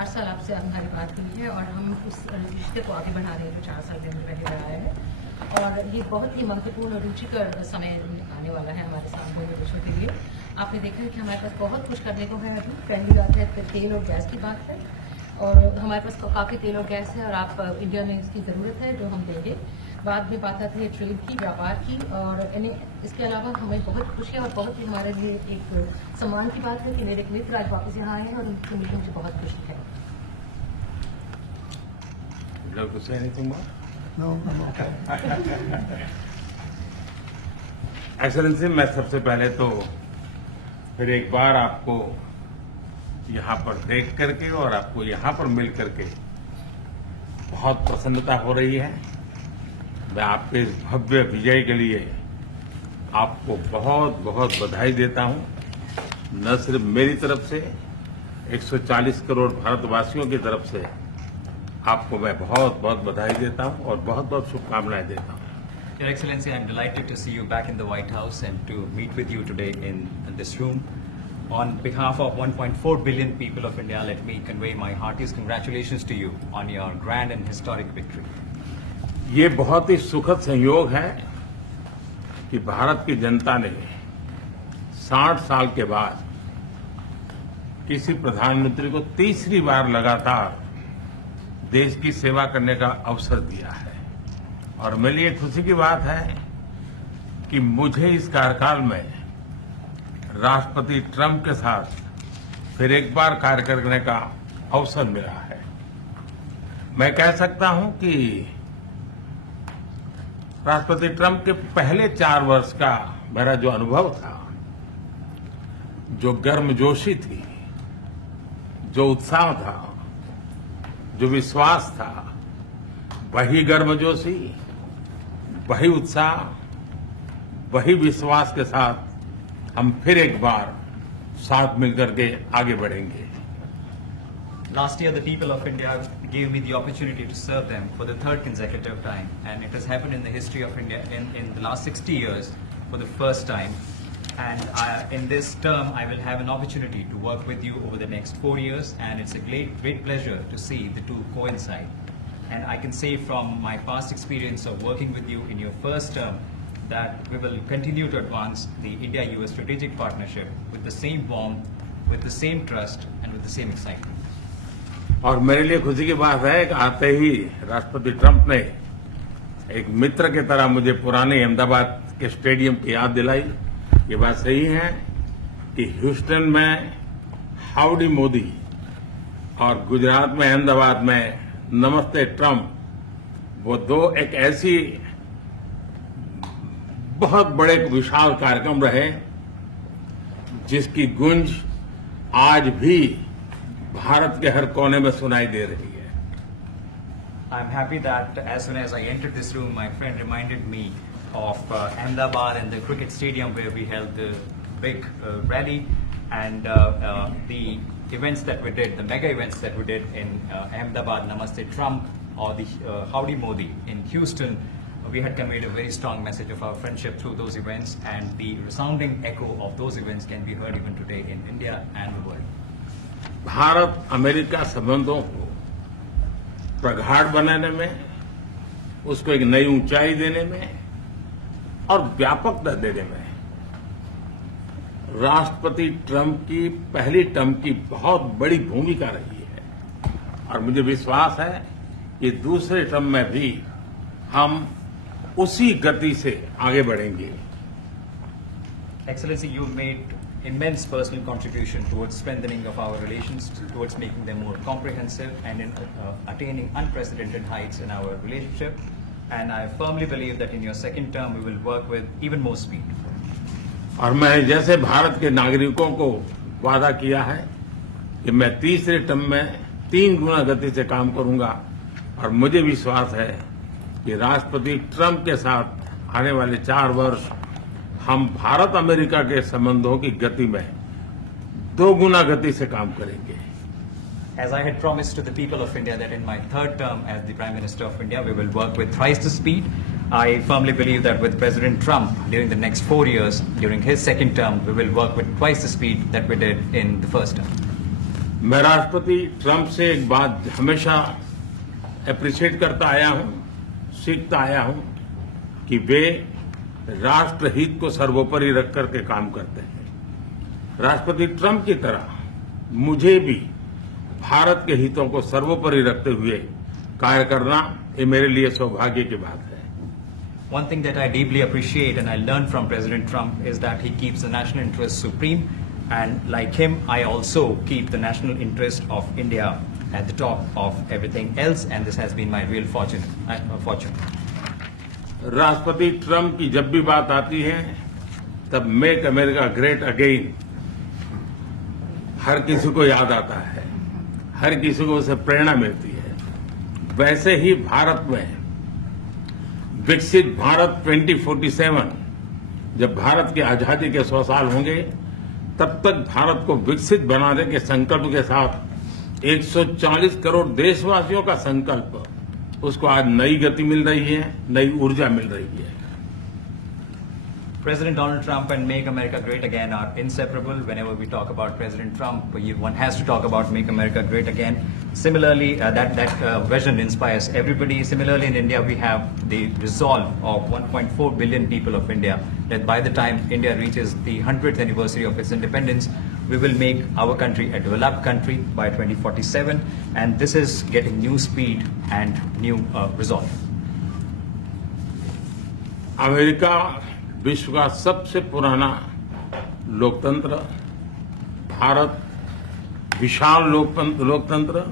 4 साल आपसे हमारी बात हुई है और हम उस रिश्ते को आगे बढ़ा रहे हैं जो 4 साल पहले पहले बढ़ाया है। और ये बहुत ही महत्वपूर्ण और रुचिकर समय आने वाला है हमारे साथ दोनों देशों के लिए। आपने देखा है कि हमारे पास बहुत कुछ करने को है। अभी पहली बात है तेल और गैस की बात है और हमारे पास काफ़ी तेल और गैस है और आप इंडिया में इसकी ज़रूरत है जो हम देंगे। बाद में बात आती है ट्रेड की, व्यापार की, और इसके अलावा हमें बहुत खुशी है और बहुत ही हमारे लिए एक सम्मान की बात है कि मेरे एक मित्र आज वापस यहाँ आए हैं और उनसे मिलकर मुझे बहुत खुशी है। Love to say anything more? No, I'm okay. Excellency, मैं सबसे पहले तो फिर एक बार आपको यहाँ पर देख करके और आपको यहाँ पर मिल करके बहुत प्रसन्नता हो रही है। मैं आपके इस भव्य विजय के लिए आपको बहुत बहुत बधाई देता हूँ। न सिर्फ मेरी तरफ से, 140 करोड़ भारतवासियों की तरफ से आपको मैं बहुत बहुत बधाई देता हूँ और बहुत बहुत शुभकामनाएं देता हूँ। Your Excellency, I'm delighted to see you back in the White House and to meet with you today in this room. On behalf of 1.4 billion people of India, let me convey my heartiest congratulations to you on your grand and historic victory. ये बहुत ही सुखद संयोग है कि भारत की जनता ने 60 साल के बाद किसी प्रधानमंत्री को तीसरी बार लगातार देश की सेवा करने का अवसर दिया है। और मेरे लिए खुशी की बात है कि मुझे इस कार्यकाल में राष्ट्रपति ट्रंप के साथ फिर एक बार कार्य करने का अवसर मिला है। मैं कह सकता हूं कि राष्ट्रपति ट्रंप के पहले 4 वर्ष का मेरा जो अनुभव था, जो गर्मजोशी थी, जो उत्साह था, जो विश्वास था, वही गर्मजोशी, वही उत्साह, वही विश्वास के साथ हम फिर एक बार साथ मिलकर के आगे बढ़ेंगे। Last year, the people of India gave me the opportunity to serve them for the 3rd consecutive time, and it has happened in the history of India in the last 60 years for the first time. And in this term, I will have an opportunity to work with you over the next 4 years, and it's a great pleasure to see the two coincide. And I can say from my past experience of working with you in your first term that we will continue to advance the India-US strategic partnership with the same warmth, with the same trust, and with the same excitement. और मेरे लिए खुशी की बात है कि आते ही राष्ट्रपति ट्रंप ने एक मित्र की तरह मुझे पुराने अहमदाबाद के स्टेडियम की याद दिलाई। ये बात सही है कि ह्यूस्टन में हाउडी मोदी और गुजरात में अहमदाबाद में नमस्ते ट्रंप, वो दो एक ऐसी बहुत बड़े विशाल कार्यक्रम रहे जिसकी गूंज आज भी भारत के हर कोने में सुनाई दे रही है। I'm happy that as soon as I entered this room, my friend reminded me of Ahmedabad and the cricket stadium where we held the big rally and the events that we did, the mega events that we did in Ahmedabad, Namaste Trump, or the Howdy Modi in Houston. We had conveyed a very strong message of our friendship through those events, and the resounding echo of those events can be heard even today in India and the world. Bharat America संबंधों को प्रगाढ़ बनाने में, उसको एक नई ऊंचाई देने में और व्यापकता देने में राष्ट्रपति ट्रंप की पहली टर्म की बहुत बड़ी भूमिका रही है। और मुझे विश्वास है कि दूसरे टर्म में भी हम उसी गति से आगे बढ़ेंगे। Excellency, you made immense personal contribution towards strengthening of our relations, towards making them more comprehensive and in attaining unprecedented heights in our relationship. And I firmly believe that in your second term, we will work with even more speed. और मैं जैसे भारत के नागरिकों को वादा किया है कि मैं तीसरे टर्म में 3 गुना गति से काम करूंगा, और मुझे विश्वास है कि राष्ट्रपति ट्रंप के साथ आने वाले 4 वर्ष हम भारत अमेरिका के संबंधों की गति में 2 गुना गति से काम करेंगे। As I had promised to the people of India that in my 3rd term as the Prime Minister of India, we will work with thrice the speed. I firmly believe that with President Trump during the next 4 years, during his second term, we will work with twice the speed that we did in the first term. मैं राष्ट्रपति Trump से एक बात हमेशा appreciate करता आया हूं, सीखता आया हूं कि वे राष्ट्रहित को सर्वोपरि रख करके काम करते हैं। राष्ट्रपति ट्रंप की तरह मुझे भी भारत के हितों को सर्वोपरि रखते हुए कार्य करना ये मेरे लिए सौभाग्य की बात है। One thing that I deeply appreciate and I learned from President Trump is that he keeps the national interest supreme, and like him, I also keep the national interest of India at the top of everything else, and this has been my real fortune. राष्ट्रपति Trump की जब भी बात आती है तब make America great again हर किसी को याद आता है, हर किसी को उससे प्रेरणा मिलती है। वैसे ही भारत में विकसित भारत 2047 जब भारत की आजादी के 100 साल होंगे तब तक भारत को विकसित बनाने के संकल्प के साथ 140 करोड़ देशवासियों का संकल्प, उसको आज नई गति मिल रही है, नई ऊर्जा मिल रही है। President Donald Trump and Make America Great Again are inseparable. Whenever we talk about President Trump, one has to talk about Make America Great Again. Similarly, that vision inspires everybody. Similarly, in India, we have the resolve of 1.4 billion people of India that by the time India reaches the 100th anniversary of its independence, we will make our country a developed country by 2047. And this is getting new speed and new resolve. America विश्व का सबसे पुराना लोकतंत्र, भारत विशाल लोकतंत्र,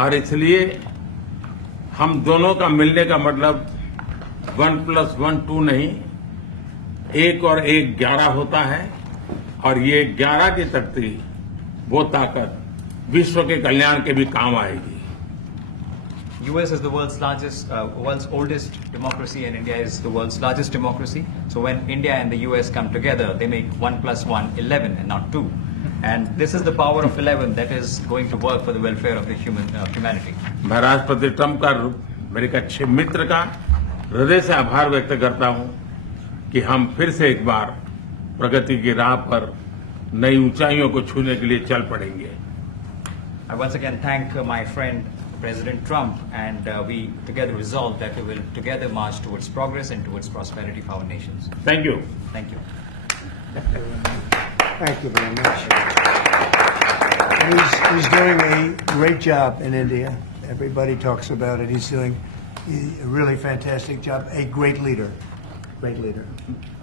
और इसलिए हम दोनों का मिलने का मतलब 1+1 2 नहीं, 1 और 1 11 होता है, और ये 11 की तख्ती वो ताकत विश्व के कल्याण के भी काम आएगी। US is the world's oldest democracy, and India is the world's largest democracy. So when India and the US come together, they make 1+1 11 and not 2. And this is the power of 11 that is going to work for the welfare of the humanity. मैं राष्ट्रपति Trump का, मेरे एक अच्छे मित्र का हृदय से आभार व्यक्त करता हूं कि हम फिर से एक बार प्रगति की राह पर नई ऊंचाइयों को छूने के लिए चल पड़ेंगे। I once again thank my friend President Trump, and we together resolve that we will together march towards progress and towards prosperity for our nations. Thank you. Thank you. Thank you very much. And he's doing a great job in India. Everybody talks about it. He's doing a really fantastic job. A great leader. Great leader.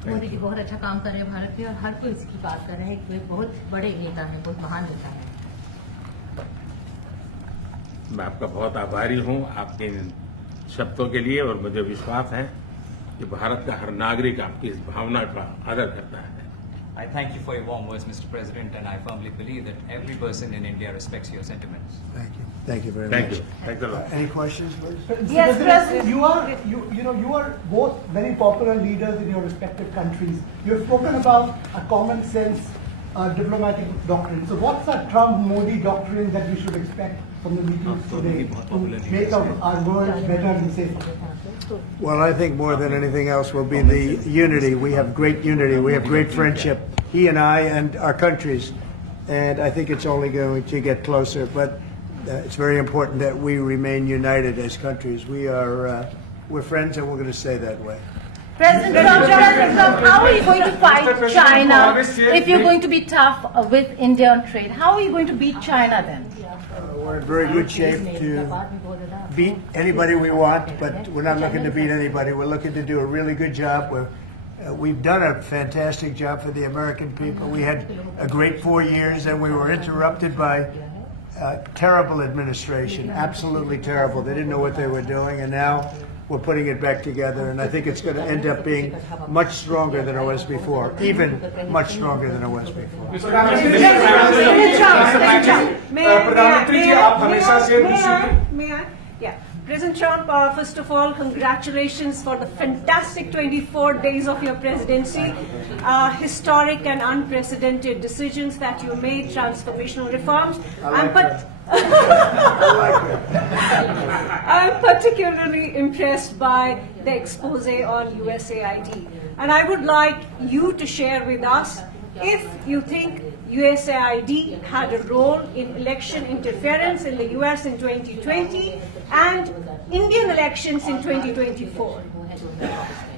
Modi ji बहुत अच्छा काम कर रहे हैं भारत में, और हर कोई इसकी बात कर रहे हैं। वे बहुत बड़े नेता हैं, बहुत महान नेता हैं। मैं आपका बहुत आभारी हूं आपके इन शब्दों के लिए, और मुझे विश्वास है कि भारत का हर नागरिक आपकी इस भावना का आदर करता है। I thank you for your warm words, Mr. President, and I firmly believe that every person in India respects your sentiments. Thank you. Thank you very Thank much. you. Thanks a lot. Any questions, please? Yes, President. You are both very popular leaders in your respective countries. You have spoken about a common sense diplomatic doctrine. So what's the Trump-Modi doctrine that we should expect from the meetings today to make our world better and safer? Well, I think more than anything else will be the unity. We have great unity. We have great friendship, he and I and our countries. And I think it's only going to get closer. But it's very important that we remain united as countries. We're friends, and we're going to stay that way. President Trump, how are you going to fight China if you're going to be tough with India on trade? How are you going to beat China then? We're in very good shape to beat anybody we want, but we're not looking to beat anybody. We're looking to do a really good job. We've done a fantastic job for the American people. We had a great 4 years, and we were interrupted by terrible administration, absolutely terrible. They didn't know what they were doing, and now we're putting it back together, and I think it's going to end up being much stronger than it was before, even much stronger than it was before. President Trump, first of all, congratulations for the fantastic 24 days of your presidency. Historic and unprecedented decisions that you made, transformational reforms. I'm particularly impressed by the expose on USAID. And I would like you to share with us if you think USAID had a role in election interference in the US in 2020 and Indian elections in 2024.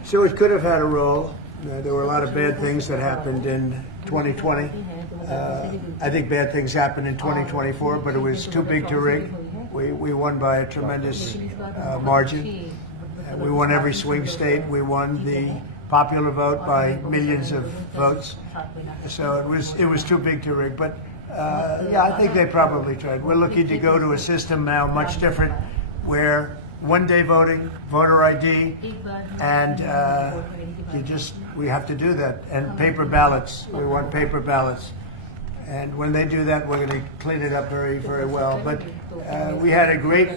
So it could have had a role. There were a lot of bad things that happened in 2020. I think bad things happened in 2024, but it was too big to rig. We won by a tremendous margin. We won every swing state. We won the popular vote by millions of votes. So it was too big to rig. But yeah, I think they probably tried. We're looking to go to a system now much different, where one-day voting, voter ID, and we have to do that. And paper ballots. We want paper ballots. And when they do that, we're going to clean it up very, very well. But we had a great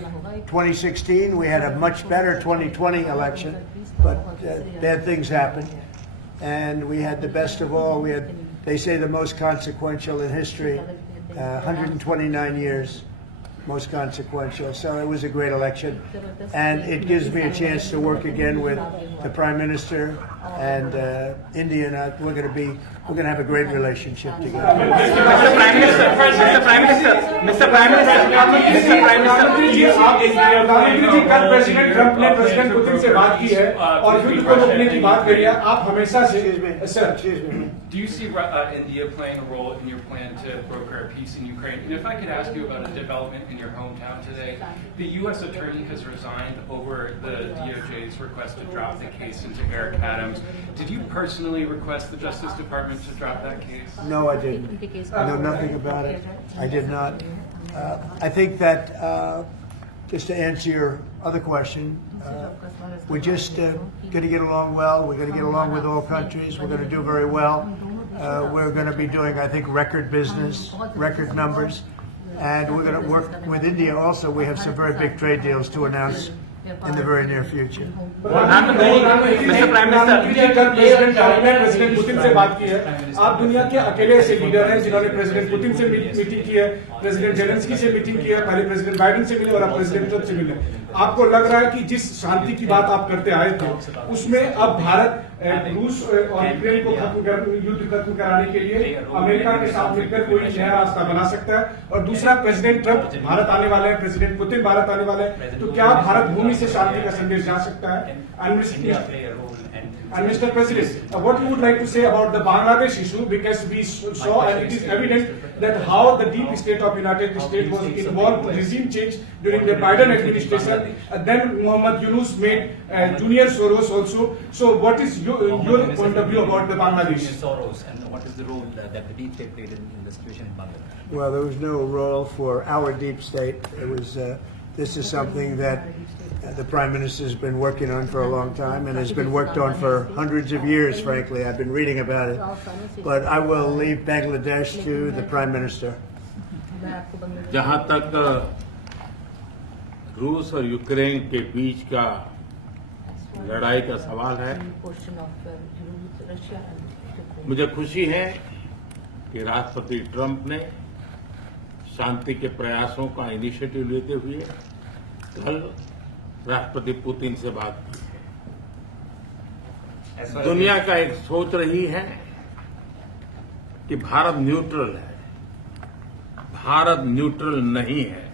2016. We had a much better 2020 election. But bad things happened. And we had the best of all. We had, they say, the most consequential in history, 129 years. Most consequential. So it was a great election, and it gives me a chance to work again with the Prime Minister and India. And we're going to have a great relationship together. Mr. Prime Minister, कल president Trump ने president Putin से बात की है और युद्ध को रोकने की बात करी है. आप हमेशा से Do you see India playing a role in your plan to broker a peace in Ukraine? And if I could ask you about a development in your hometown today, the U.S. attorney has resigned over the DOJ's request to drop the case into Eric Adams. Did you personally request the Justice Department to drop that case? No, I didn't. I know nothing about it. I did not. I think that, just to answer your other question, we're just going to get along well. We're going to get along with all countries. We're going to do very well. We're going to be doing, I think, record business, record numbers. And we're going to work with India also. We have some very big trade deals to announce in the very near future. Mr. Prime Minister, president Trump ने president Putin से बात की है. आप दुनिया के अकेले ऐसे लीडर हैं जिन्होंने प्रेसिडेंट पुतिन से मीटिंग की है, प्रेसिडेंट जेलेंस्की से मीटिंग की है, पहले प्रेसिडेंट बाइडेन से मिले और अब प्रेसिडेंट ट्रंप से मिले. आपको लग रहा है कि जिस शांति की बात आप करते आए थे, उसमें अब भारत रूस और यूक्रेन को युद्ध खत्म कराने के लिए अमेरिका के साथ मिलकर कोई नया रास्ता बना सकता है. और दूसरा, प्रेसिडेंट ट्रंप भारत आने वाले हैं, प्रेसिडेंट पुतिन भारत आने वाले हैं, तो क्या भारत भूमि से शांति का संदेश जा सकता है? And Mr. President, what you would like to say about the Bangladesh issue, because we saw and it is evident that how the deep state of United States was involved in regime change during the Biden administration. Then Mohammed Yunus made Junior Soros also. So what is your point of view about the Bangladesh? Soros, and what is the role that the deep state played in the situation in Bangladesh? Well, there was no role for our deep state. It was. This is something that the Prime Minister has been working on for a long time and has been worked on for hundreds of years, frankly. I've been reading about it. But I will leave Bangladesh to the Prime Minister. जहां तक रूस और Ukraine के बीच का लड़ाई का सवाल है, मुझे खुशी है कि राष्ट्रपति ट्रंप ने शांति के प्रयासों का इनिशिएटिव लेते हुए कल राष्ट्रपति पुतिन से बात की है. दुनिया का एक सोच रही है कि भारत न्यूट्रल है. भारत न्यूट्रल नहीं है.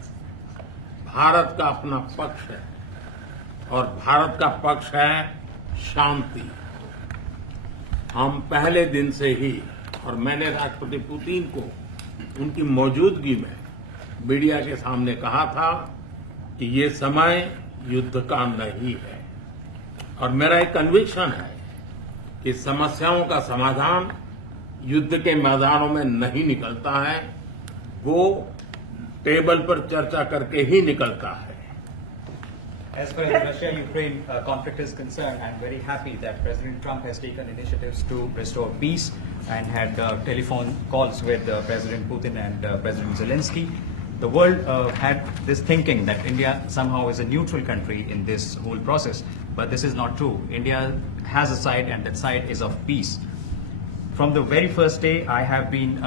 भारत का अपना पक्ष है और भारत का पक्ष है शांति. हम पहले दिन से ही, और मैंने राष्ट्रपति पुतिन को उनकी मौजूदगी में मीडिया के सामने कहा था कि ये समय युद्ध का नहीं है. और मेरा एक कन्विक्शन है कि समस्याओं का समाधान युद्ध के मैदानों में नहीं निकलता है, वो टेबल पर चर्चा करके ही निकलता है. As far as the Russia-Ukraine conflict is concerned, I'm very happy that President Trump has taken initiatives to restore peace and had telephone calls with President Putin and President Zelensky. The world had this thinking that India somehow is a neutral country in this whole process, but this is not true. India has a side, and that side is of peace. From the very first day, I have been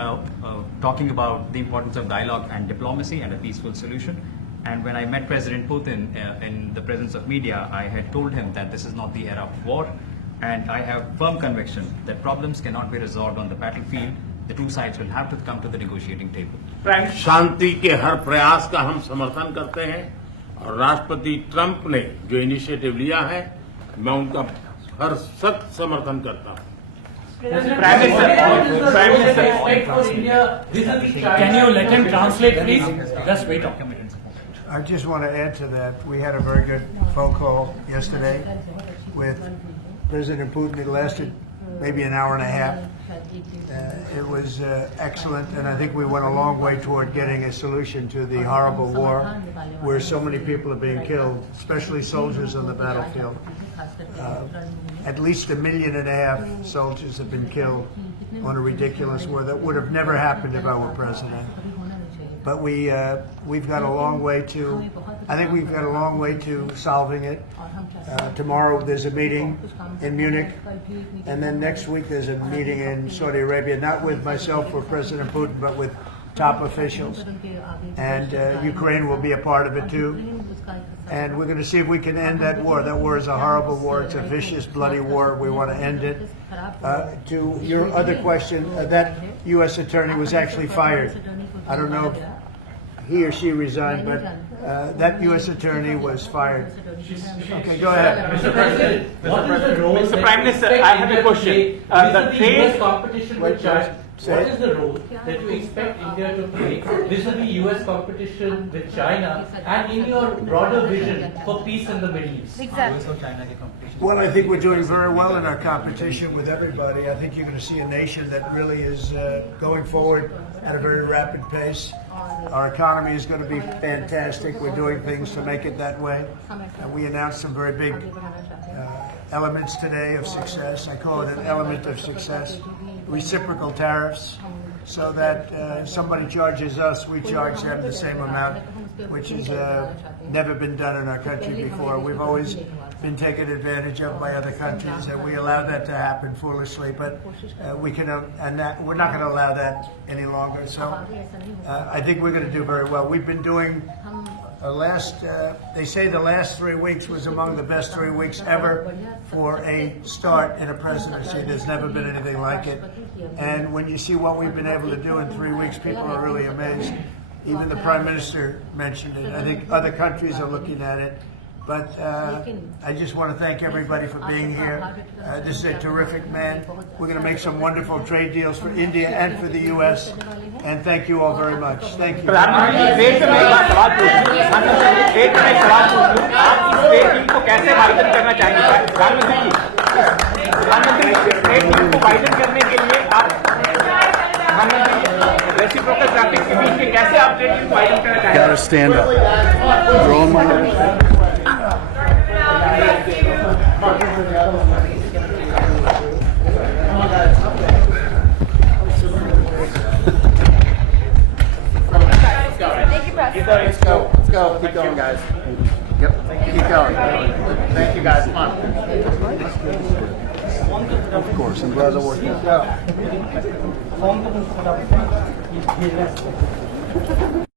talking about the importance of dialogue and diplomacy and a peaceful solution. And when I met President Putin in the presence of media, I had told him that this is not the era of war, and I have firm conviction that problems cannot be resolved on the battlefield. the two sides will have to come to the negotiating table. शांति के हर प्रयास का हम समर्थन करते हैं और राष्ट्रपति Trump ने जो इनिशिएटिव लिया है मैं उनका हर सख्त समर्थन करता हूं। Can you let him translate, please? Just wait on. I just want to add to that. We had a very good phone call yesterday with President Putin. It lasted maybe an hour and a half. It was excellent, and I think we went a long way toward getting a solution to the horrible war where so many people are being killed, especially soldiers on the battlefield. At least 1.5 million soldiers have been killed on a ridiculous war that would have never happened if I were president. But we've got a long way to. I think we've got a long way to solving it. Tomorrow there's a meeting in Munich, and then next week there's a meeting in Saudi Arabia, not with myself or President Putin, but with top officials. And Ukraine will be a part of it too. And we're going to see if we can end that war. That war is a horrible war. It's a vicious, bloody war. We want to end it. To your other question, that U.S. attorney was actually fired. I don't know if he or she resigned, but that U.S. attorney was fired. Okay, go ahead. Mr. President, what is the role? Mr. Prime Minister, I have a question. The US competition with China. Say What it. is the role that you expect India to play vis-a-vis US competition with China and in your broader vision for peace in the Middle East? Exactly. Well, I think we're doing very well in our competition with everybody. I think you're going to see a nation that really is going forward at a very rapid pace. Our economy is going to be fantastic. We're doing things to make it that way. We announced some very big elements today of success. I call it an element of success. Reciprocal tariffs, so that somebody charges us, we charge them the same amount, which has never been done in our country before. We've always been taken advantage of by other countries, and we allow that to happen foolishly. But we can, we're not going to allow that any longer. So I think we're going to do very well. We've been doing they say the last 3 weeks was among the best 3 weeks ever for a start in a presidency. There's never been anything like it. And when you see what we've been able to do in 3 weeks, people are really amazed. Even the Prime Minister mentioned it. I think other countries are looking at it. But I just want to thank everybody for being here. This is a terrific man. We're going to make some wonderful trade deals for India and for the U.S. And thank you all very much. Thank you. Gotta stand up. Drawing my hair. Let's go. Let's go. Keep going, guys. Yep. Keep going. Thank you, guys. Come on. Of course. I'm glad that worked out.